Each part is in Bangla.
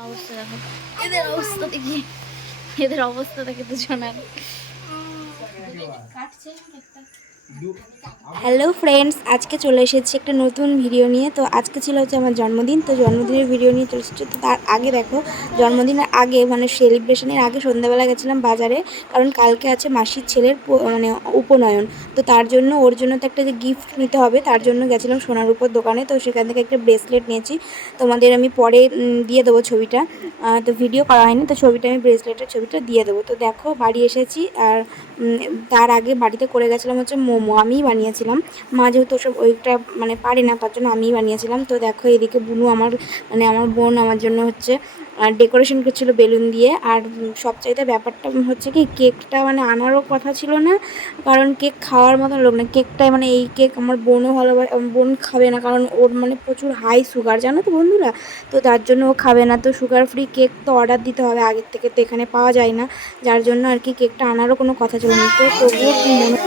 অবস্থা দেখো, এদের অবস্থা দেখি, এদের অবস্থা দেখে দুজনের। হ্যালো ফ্রেন্ডস, আজকে চলে এসেছি একটা নতুন ভিডিও নিয়ে। তো আজকে ছিল হচ্ছে আমার জন্মদিন, তো জন্মদিনের ভিডিও নিয়ে চলে এসেছি। তো তার আগে দেখো, জন্মদিনের আগে মানে সেলিব্রেশনের আগে সন্ধ্যাবেলা গেছিলাম বাজারে, কারণ কালকে আছে মাসির ছেলের মানে উপনয়ন। তো তার জন্য ওর জন্য তো একটা যে গিফট নিতে হবে, তার জন্য গেছিলাম সোনার উপর দোকানে। তো সেখান থেকে একটা ব্রেসলেট নিয়েছি, তোমাদের আমি পরে দিয়ে দেবো ছবিটা। তো ভিডিও করা হয়নি, তো ছবিটা আমি ব্রেসলেটের ছবিটা দিয়ে দেবো। তো দেখো বাড়ি এসেছি, আর তার আগে বাড়িতে করে গেছিলাম হচ্ছে মোমো, আমিই বানিয়েছিলাম। মা যেহেতু ওসব ওইটা মানে পারে না, তার জন্য আমিই বানিয়েছিলাম। তো দেখো এদিকে বুনু আমার মানে আমার বোন আমার জন্য হচ্ছে ডেকোরেশন করছিলো বেলুন দিয়ে। আর সবচাইতে ব্যাপারটা হচ্ছে কি, কেকটা মানে আনারও কথা ছিল না, কারণ কেক খাওয়ার মতন লোক না। কেকটাই মানে এই কেক আমার বোনও ভালোবাসে, বোন খাবে না, কারণ ওর মানে প্রচুর হাই সুগার, জানো তো বন্ধুরা। তো তার জন্য ও খাবে না। তো সুগার ফ্রি কেক তো অর্ডার দিতে হবে আগের থেকে, তো এখানে পাওয়া যায় না, যার জন্য আর কি কেকটা আনারও কোনো কথা ছিল না। তো তবুও কি মনে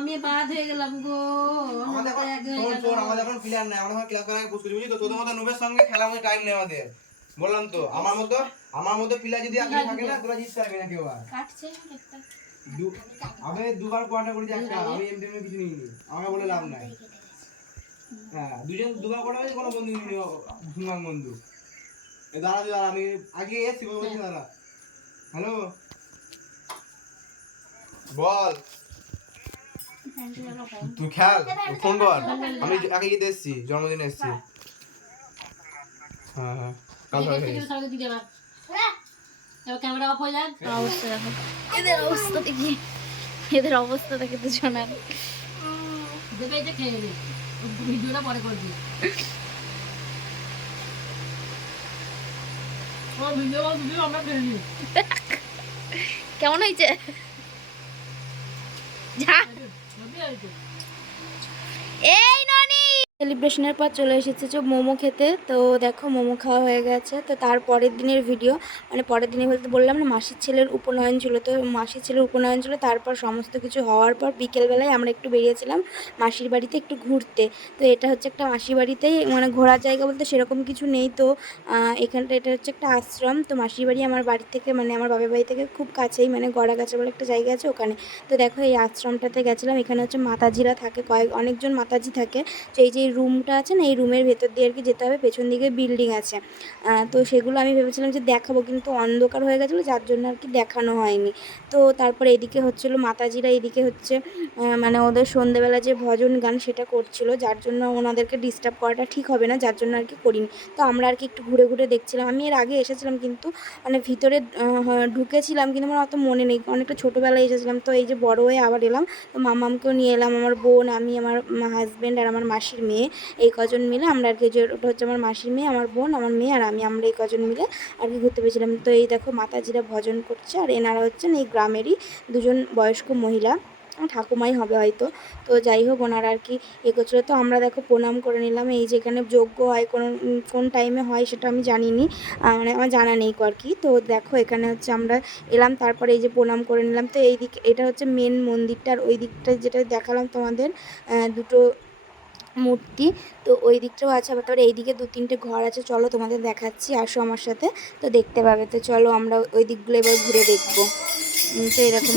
আমি বাদ হয়ে গেলাম গো। আমাদের এখন প্লেয়ার নাই, আমরা ক্লাস করার বুঝ করি, বুঝলি তো। তোদের মতো নুবের সঙ্গে খেলার মধ্যে টাইম নেই আমাদের, বললাম তো। আমার মতো প্লেয়ার যদি আগে থাকে না, তোরা জিততে পারবি না কেউ। আর কাটছে আমি দুবার কোয়ার্টার করেছি একটা, আমি এমনি কিছু নিইনি, আমাকে বলে লাভ নাই। হ্যাঁ, দুজন দুবার কোয়ার্টার করেছি, কোনো বন্ধু নিইনি, ভুঙ্গাং বন্ধু। দাঁড়া আমি আগে এসছি, বলছি দাঁড়া। হ্যালো, বল। তুই খেল, ফোন কর। আমি আগে ঈদ এসছি, জন্মদিনে এসছি। হ্যাঁ হ্যাঁ, কাল ক্যামেরা অফ হয়ে যাক। অবস্থা দেখো, এদের অবস্থা দেখি, এদের অবস্থা দেখে দুজনের। দেবে এটা খেয়ে নে, ভিডিওটা পরে করবি। ও ভিডিও আমরা খেয়ে নি। কেমন হয়েছে? যা এই ননি। সেলিব্রেশনের পর চলে এসেছে যে মোমো খেতে। তো দেখো মোমো খাওয়া হয়ে গেছে। তো তার পরের দিনের ভিডিও, মানে পরের দিনে বলতে বললাম না, মাসির ছেলের উপনয়ন ছিল। তো মাসির ছেলের উপনয়ন ছিল, তারপর সমস্ত কিছু হওয়ার পর বিকেলবেলায় আমরা একটু বেরিয়েছিলাম মাসির বাড়িতে একটু ঘুরতে। তো এটা হচ্ছে একটা মাসির বাড়িতেই মানে ঘোরার জায়গা বলতে সেরকম কিছু নেই। তো এখানটা এটা হচ্ছে একটা আশ্রম। তো মাসির বাড়ি আমার বাড়ি থেকে মানে আমার বাবার বাড়ি থেকে খুব কাছেই, মানে গড়াগাছা বলে একটা জায়গা আছে ওখানে। তো দেখো এই আশ্রমটাতে গেছিলাম, এখানে হচ্ছে মাতাজিরা থাকে, অনেকজন মাতাজি থাকে। তো এই যে রুমটা আছে না, এই রুমের ভেতর দিয়ে আর কি যেতে হবে, পেছন দিকে বিল্ডিং আছে। তো সেগুলো আমি ভেবেছিলাম যে দেখাবো, কিন্তু অন্ধকার হয়ে গেছিলো, যার জন্য আর কি দেখানো হয়নি। তো তারপরে এদিকে হচ্ছিলো মাতাজিরা, এদিকে হচ্ছে মানে ওদের সন্ধেবেলা যে ভজন গান সেটা করছিল, যার জন্য ওনাদেরকে ডিস্টার্ব করাটা ঠিক হবে না, যার জন্য আর কি করিনি। তো আমরা আর কি একটু ঘুরে ঘুরে দেখছিলাম। আমি এর আগে এসেছিলাম, কিন্তু মানে ভিতরে ঢুকেছিলাম, কিন্তু আমার অত মনে নেই, অনেকটা ছোটোবেলায় এসেছিলাম। তো এই যে বড় হয়ে আবার এলাম, তো মামামকেও নিয়ে এলাম, আমার বোন, আমি, আমার হাজব্যান্ড আর আমার মাসির মেয়ে, এই কজন মিলে আমরা আর কি, যে ওটা হচ্ছে আমার মাসির মেয়ে, আমার বোন, আমার মেয়ে আর আমি, আমরা এই কজন মিলে আর কি ঘুরতে পেয়েছিলাম। তো এই দেখো মাতাজিরা ভজন করছে, আর এনারা হচ্ছেন এই গ্রামেরই দুজন বয়স্ক মহিলা, ঠাকুমাই হবে হয়তো। তো যাই হোক, ওনারা আর কি করছিলো। তো আমরা দেখো প্রণাম করে নিলাম। এই যেখানে যজ্ঞ হয় কোন টাইমে হয় সেটা আমি জানিনি, মানে আমার জানা নেই আর কি। তো দেখো এখানে হচ্ছে আমরা এলাম, তারপরে এই যে প্রণাম করে নিলাম। তো এই দিক এটা হচ্ছে মেন মন্দিরটা, আর ওই দিকটা যেটা দেখালাম তোমাদের দুটো মূর্তি, তো ওই দিকটাও আছে। আবার তারপরে এইদিকে 2-3টে ঘর আছে, চলো তোমাদের দেখাচ্ছি, আসো আমার সাথে, তো দেখতে পাবে। তো চলো আমরা ওই দিকগুলো এবার ঘুরে দেখবো। তো এরকম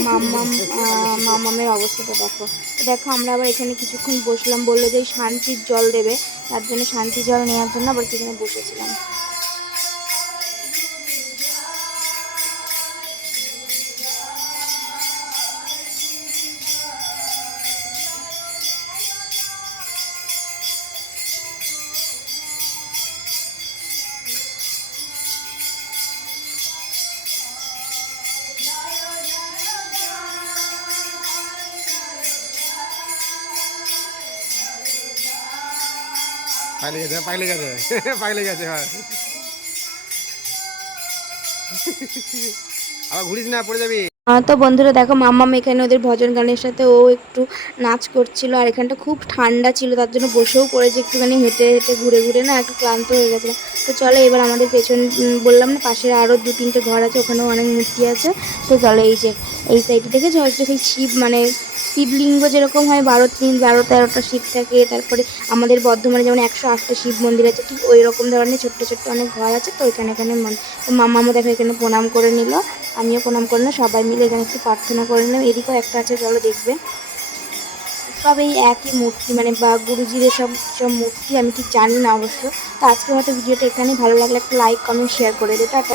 মামামের অবস্থাটা দেখো। তো দেখো আমরা আবার এখানে কিছুক্ষণ বসলাম, বললো যে শান্তির জল দেবে, তার জন্য শান্তি জল নেওয়ার জন্য আবার সেখানে বসেছিলাম। পাইলে গেছে হয়। আবার ঘুরিস না, পড়ে যাবি। তো বন্ধুরা দেখো মাম্মাম এখানে ওদের ভজন গানের সাথে ও একটু নাচ করছিল, আর এখানটা খুব ঠান্ডা ছিল তার জন্য বসেও পড়েছে একটুখানি হেঁটে হেঁটে ঘুরে ঘুরে না একটু ক্লান্ত হয়ে গেছে। তো চলো এবার আমাদের পেছন বললাম না পাশের আরও 2-3টে ঘর আছে, ওখানেও অনেক মূর্তি আছে। তো চলো এই যে এই সাইডে দেখেছো হয়তো সেই শিব মানে শিবলিঙ্গ যেরকম হয় 12-13টা শিব থাকে, তারপরে আমাদের বর্ধমানে যেমন 108টা শিব মন্দির আছে, ঠিক ওই রকম ধরনের ছোট্ট ছোট্ট অনেক ঘর আছে। তো এখানে তো মাম্মামও দেখো এখানে প্রণাম করে নিল, আমিও প্রণাম করে নিলাম, সবাই মিলে এখানে একটু প্রার্থনা করে নিলাম। এদিকেও একটা আছে, চলো দেখবে। সব এই একই মূর্তি মানে বা গুরুজিদের সব সব মূর্তি, আমি ঠিক জানি না অবশ্য। তো আজকের মতো ভিডিওটা এখানেই, ভালো লাগলে একটা লাইক কমেন্ট শেয়ার করে দিও। টাটা।